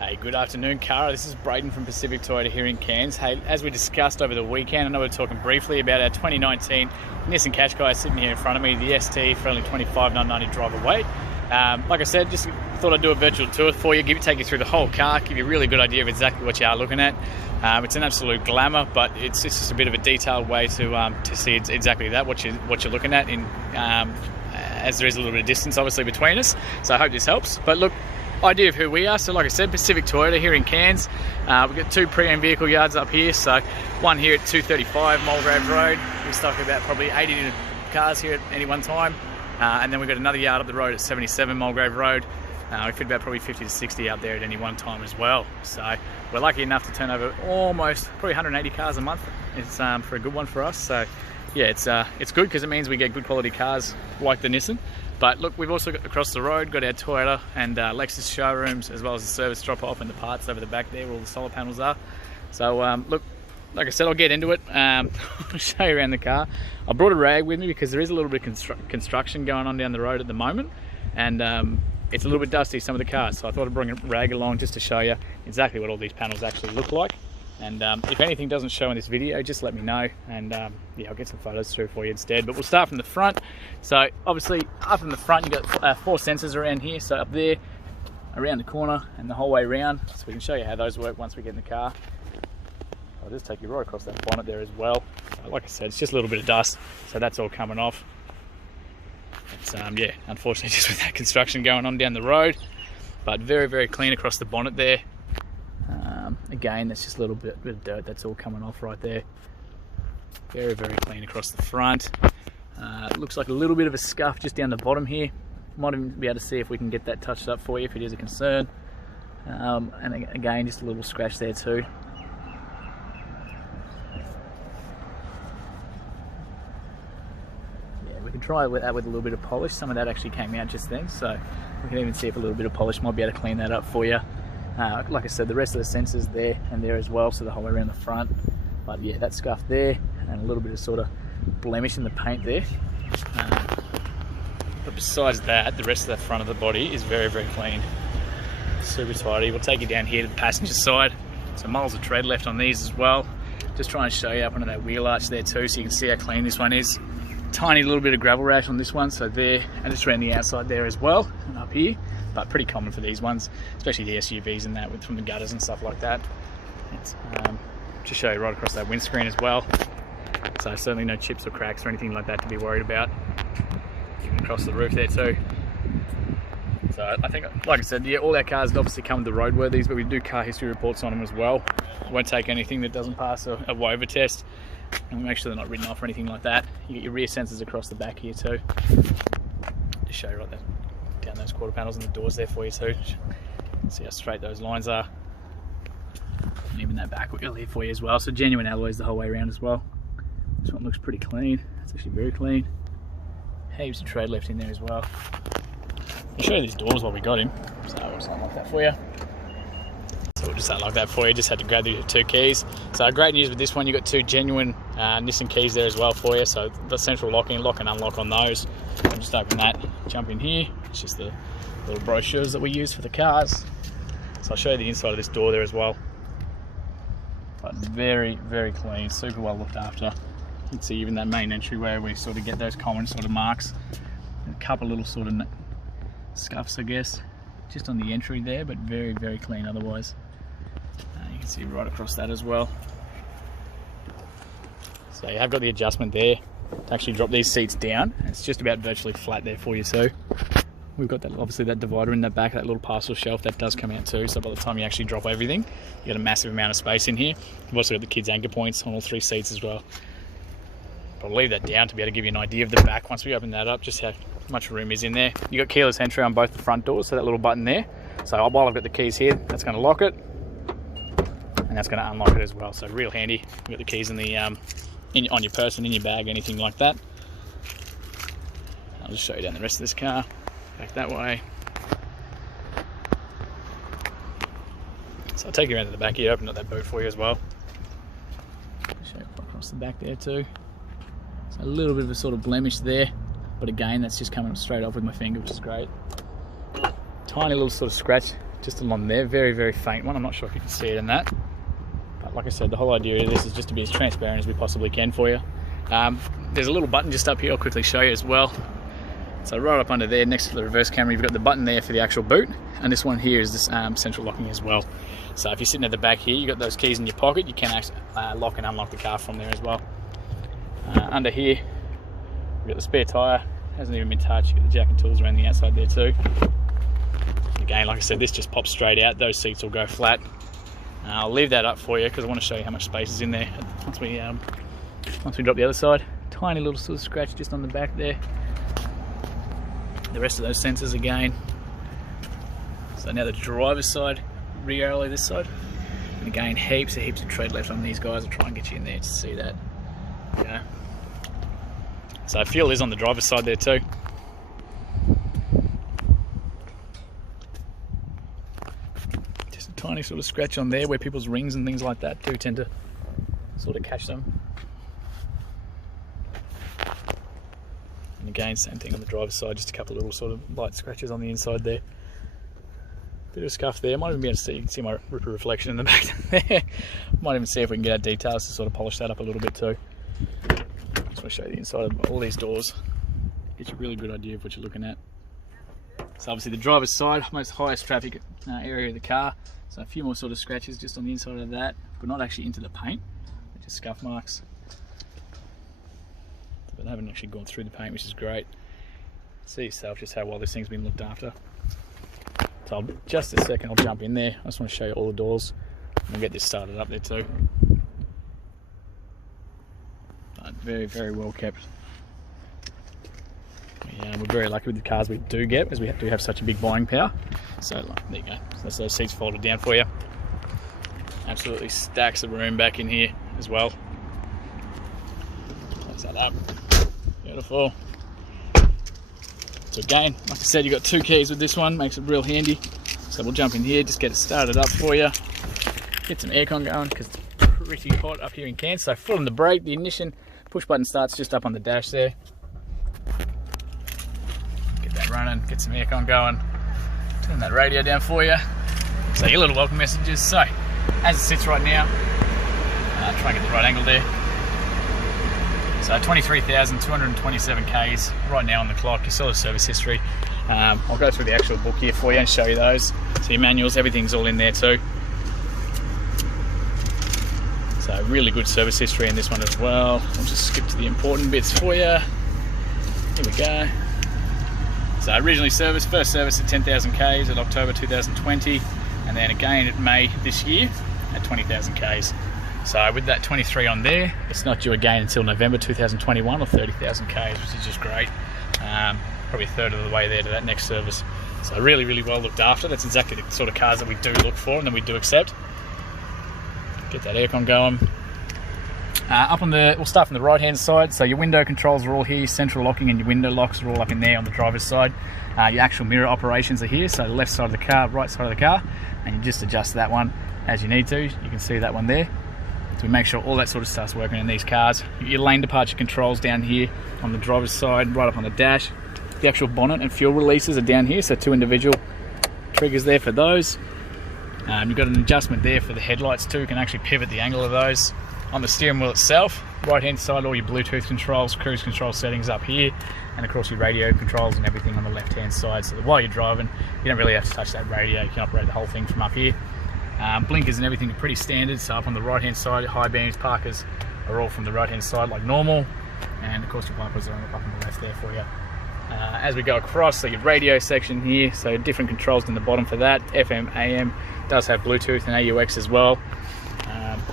Hey, good afternoon, Cara. This is Braden from Pacific Toyota here in Cairns. Hey, as we discussed over the weekend, I know we were talking briefly about our 2019 Nissan Qashqai sitting here in front of me, the ST for only $25,990 drive away. Like I said, just thought I'd do a virtual tour for you, take you through the whole car, give you a really good idea of exactly what you are looking at. It's an absolute glamour, but it's just a bit of a detailed way to see exactly that, what you're looking at, as there is a little bit of distance obviously between us. So I hope this helps. But look, idea of who we are. So like I said, Pacific Toyota here in Cairns. We've got two pre-owned vehicle yards up here. So one here at 235 Mulgrave Road. We stock about probably 80 cars here at any one time. And then we've got another yard up the road at 77 Mulgrave Road. We fit about probably 50 to 60 out there at any one time as well. So we're lucky enough to turn over almost probably 180 cars a month. It's for a good one for us. So yeah, it's good because it means we get good quality cars like the Nissan. But look, we've also got across the road got our Toyota and Lexus showrooms, as well as the service drop-off and the parts over the back there where all the solar panels are. So look, like I said, I'll get into it. I'll show you around the car. I brought a rag with me because there is a little bit of construction going on down the road at the moment, and it's a little bit dusty, some of the cars. So I thought I'd bring a rag along just to show you exactly what all these panels actually look like. And if anything doesn't show in this video, just let me know, and yeah, I'll get some photos through for you instead. But we'll start from the front. So obviously up in the front, you've got 4 sensors around here. So up there, around the corner, and the whole way around. So we can show you how those work once we get in the car. I'll just take you right across that bonnet there as well. So like I said, it's just a little bit of dust, so that's all coming off. It's yeah, unfortunately just with that construction going on down the road, but very, very clean across the bonnet there. Again, that's just a little bit of dirt that's all coming off right there. Very, very clean across the front. Looks like a little bit of a scuff just down the bottom here. Might even be able to see if we can get that touched up for you if it is a concern. And again, just a little scratch there too. Yeah, we can try that with a little bit of polish. Some of that actually came out just then, so we can even see if a little bit of polish might be able to clean that up for you. Like I said, the rest of the sensors there and there as well, so the whole way around the front. But yeah, that scuff there and a little bit of sort of blemish in the paint there. But besides that, the rest of the front of the body is very, very clean. Super tidy. We'll take you down here to the passenger side. So miles of tread left on these as well. Just trying to show you up under that wheel arch there too, so you can see how clean this one is. Tiny little bit of gravel rash on this one, so there, and just around the outside there as well, and up here. But pretty common for these ones, especially the SUVs and that, from the gutters and stuff like that. It's, just show you right across that windscreen as well. So certainly no chips or cracks or anything like that to be worried about. Even across the roof there too. So I think, like I said, yeah, all our cars obviously come with the roadworthies, but we do car history reports on them as well. Won't take anything that doesn't pass a WOVA test, and we make sure they're not written off or anything like that. You get your rear sensors across the back here too. Just show you right there, down those quarter panels and the doors there for you too. See how straight those lines are. And even that back wheel here for you as well. So genuine alloys the whole way around as well. This one looks pretty clean. It's actually very clean. Heaps of tread left in there as well. I'll show you these doors while we got him. So we'll just unlock that for you. So we'll just unlock that for you. Just had to grab the 2 keys. So great news with this one, you've got 2 genuine Nissan keys there as well for you. So the central locking, lock and unlock on those. I'll just open that, jump in here. It's just the little brochures that we use for the cars. So I'll show you the inside of this door there as well. But very, very clean, super well looked after. You can see even that main entryway, we sort of get those common sort of marks. A couple little sort of scuffs, I guess, just on the entry there, but very, very clean otherwise. You can see right across that as well. So you have got the adjustment there to actually drop these seats down. It's just about virtually flat there for you too. We've got that, obviously that divider in the back, that little parcel shelf, that does come out too. So by the time you actually drop everything, you got a massive amount of space in here. We've also got the kids' anchor points on all 3 seats as well. But I'll leave that down to be able to give you an idea of the back once we open that up, just how much room is in there. You got keyless entry on both the front doors, so that little button there. So while I've got the keys here, that's going to lock it, and that's going to unlock it as well. So real handy. You've got the keys in the on your person, in your bag, anything like that. I'll just show you down the rest of this car. Back that way. So I'll take you around to the back here, open up that boot for you as well. Show you across the back there too. So a little bit of a sort of blemish there, but again, that's just coming straight off with my finger, which is great. Tiny little sort of scratch just along there, very, very faint one. I'm not sure if you can see it in that. But like I said, the whole idea of this is just to be as transparent as we possibly can for you. There's a little button just up here, I'll quickly show you as well. So right up under there, next to the reverse camera, you've got the button there for the actual boot, and this one here is this central locking as well. So if you're sitting at the back here, you've got those keys in your pocket, you can actually lock and unlock the car from there as well. Under here, you've got the spare tyre, hasn't even been touched, you've got the jack and tools around the outside there too. Again, like I said, this just pops straight out, those seats will go flat. I'll leave that up for you because I want to show you how much space is in there once we drop the other side. Tiny little sort of scratch just on the back there. The rest of those sensors again. So now the driver's side, rear alley this side. And again, heaps of tread left on these guys. I'll try and get you in there to see that. Yeah. So fuel is on the driver's side there too. Just a tiny sort of scratch on there where people's rings and things like that do tend to sort of catch them. And again, same thing on the driver's side, just a couple of little sort of light scratches on the inside there. Bit of a scuff there. Might even be able to see, you can see my ripper reflection in the back there. Might even see if we can get our details to sort of polish that up a little bit too. Just want to show you the inside of all these doors. Get you a really good idea of what you're looking at. So obviously the driver's side, most highest traffic area of the car. So a few more sort of scratches just on the inside of that, but not actually into the paint. They're just scuff marks. But they haven't actually gone through the paint, which is great. See yourself just how well this thing's been looked after. So just a second, I'll jump in there. I just want to show you all the doors. We'll get this started up there too. But very, very well kept. Yeah, we're very lucky with the cars we do get because we do have such a big buying power. So there you go. So that's those seats folded down for you. Absolutely stacks of room back in here as well. Close that up. Beautiful. So again, like I said, you've got 2 keys with this one, makes it real handy. So we'll jump in here, just get it started up for you. Get some aircon going because it's pretty hot up here in Cairns. So full on the brake, the ignition, push button starts just up on the dash there. Get that running, get some aircon going. Turn that radio down for you. So your little welcome messages. So as it sits right now, try and get the right angle there. So 23,227 Ks right now on the clock. You saw the service history. I'll go through the actual book here for you and show you those. So your manuals, everything's all in there too. So really good service history in this one as well. I'll just skip to the important bits for you. Here we go. So originally serviced, first service at 10,000 Ks in October 2020, and then again at May this year at 20,000 Ks. So with that 23 on there, it's not due again until November 2021 or 30,000 Ks, which is just great. Probably a third of the way there to that next service. So really, really well looked after. That's exactly the sort of cars that we do look for and that we do accept. Get that aircon going. We'll start from the right hand side. So your window controls are all here, central locking and your window locks are all up in there on the driver's side. Your actual mirror operations are here, so the left side of the car, right side of the car, and you just adjust that one as you need to. You can see that one there. So we make sure all that sort of stuff's working in these cars. Your lane departure controls down here on the driver's side, right up on the dash. The actual bonnet and fuel releases are down here, so 2 individual triggers there for those. You've got an adjustment there for the headlights too. You can actually pivot the angle of those. On the steering wheel itself, right hand side, all your Bluetooth controls, cruise control settings up here, and of course your radio controls and everything on the left hand side, so that while you're driving you don't really have to touch that radio. You can operate the whole thing from up here. Blinkers and everything are pretty standard, so up on the right hand side, high beams, parkers are all from the right hand side like normal, and of course your bumpers are up on the left there for you. As we go across, so your radio section here, so different controls in the bottom for that. FM, AM, does have Bluetooth and AUX as well.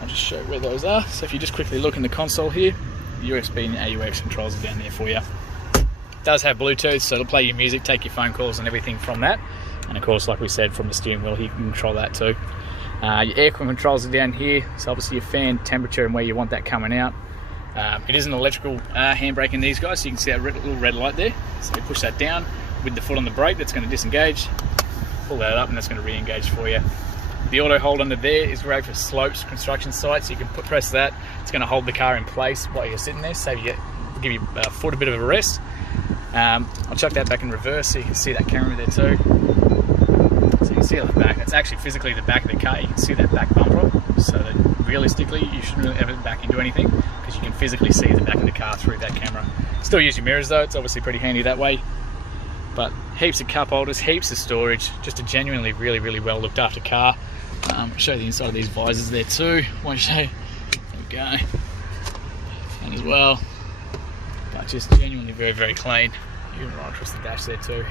I'll just show you where those are. So if you just quickly look in the console here, the USB and AUX controls are down there for you. It does have Bluetooth, so it'll play your music, take your phone calls and everything from that. And of course, like we said, from the steering wheel, you can control that too. Your aircon controls are down here, so obviously your fan temperature and where you want that coming out. It is an electrical handbrake in these guys, so you can see that little red light there. So you push that down with the foot on the brake, that's going to disengage. Pull that up and that's going to re-engage for you. The auto hold under there is great for slopes, construction sites, so you can press that. It's going to hold the car in place while you're sitting there, so give your foot a bit of a rest. I'll chuck that back in reverse so you can see that camera there too. So you can see at the back, that's actually physically the back of the car. You can see that back bumper, so that realistically you shouldn't really ever back into anything because you can physically see the back of the car through that camera. Still use your mirrors though, it's obviously pretty handy that way. But heaps of cup holders, heaps of storage, just a genuinely really well looked after car. I'll show you the inside of these visors there too. Won't show you. There we go. And as well, but just genuinely very clean. Even right across the dash there too.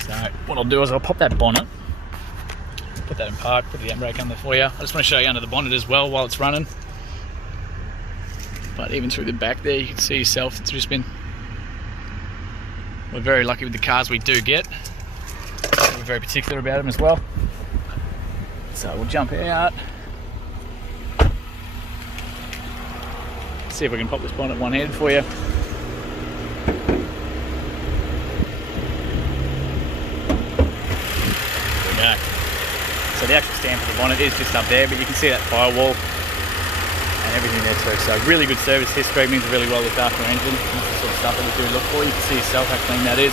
So what I'll do is I'll pop that bonnet, put that in park, put the handbrake under for you. I just want to show you under the bonnet as well while it's running. But even through the back there, you can see yourself, it's just been, we're very lucky with the cars we do get. We're very particular about them as well. So we'll jump out. See if we can pop this bonnet one-handed for you. So the actual stand for the bonnet is just up there, but you can see that firewall and everything there too. So really good service history, means a really well looked after engine. That's the sort of stuff that we do look for. You can see yourself how clean that is.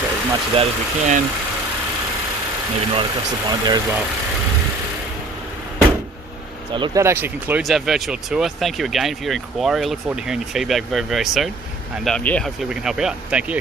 So as much of that as we can, and even right across the bonnet there as well. So look, that actually concludes our virtual tour. Thank you again for your inquiry. I look forward to hearing your feedback very soon. And yeah, hopefully we can help out. Thank you.